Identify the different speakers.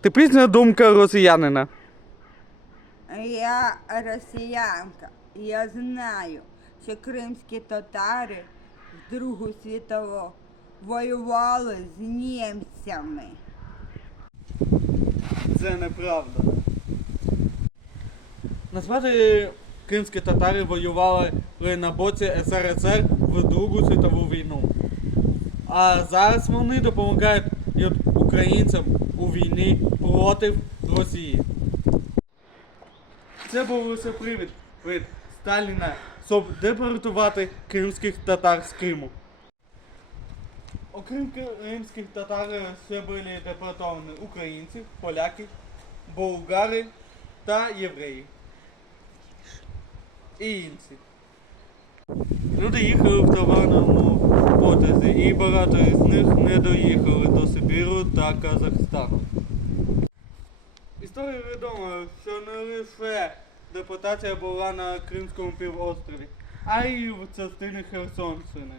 Speaker 1: Типічна думка росіянина.
Speaker 2: Я росіянка. Я знаю, що кримські татари в Другу світову воювали з німцями.
Speaker 1: Це неправда. Насправді кримські татари воювали на боці СРСР в Другу світову війну. А зараз вони допомагають і українцям у війні проти Росії. Це був лише привід від Сталіна, щоб депортувати кримських татар з Криму. Окрім кримських татар ще були депортовані українці, поляки, болгари та євреї. І інші. Люди їхали в товарному потязі і багато з них не доїхали до Сибіру та Казахстану. Історія відома, що не лише депутація була на Кримському півострові, а й в частині Херсонщини.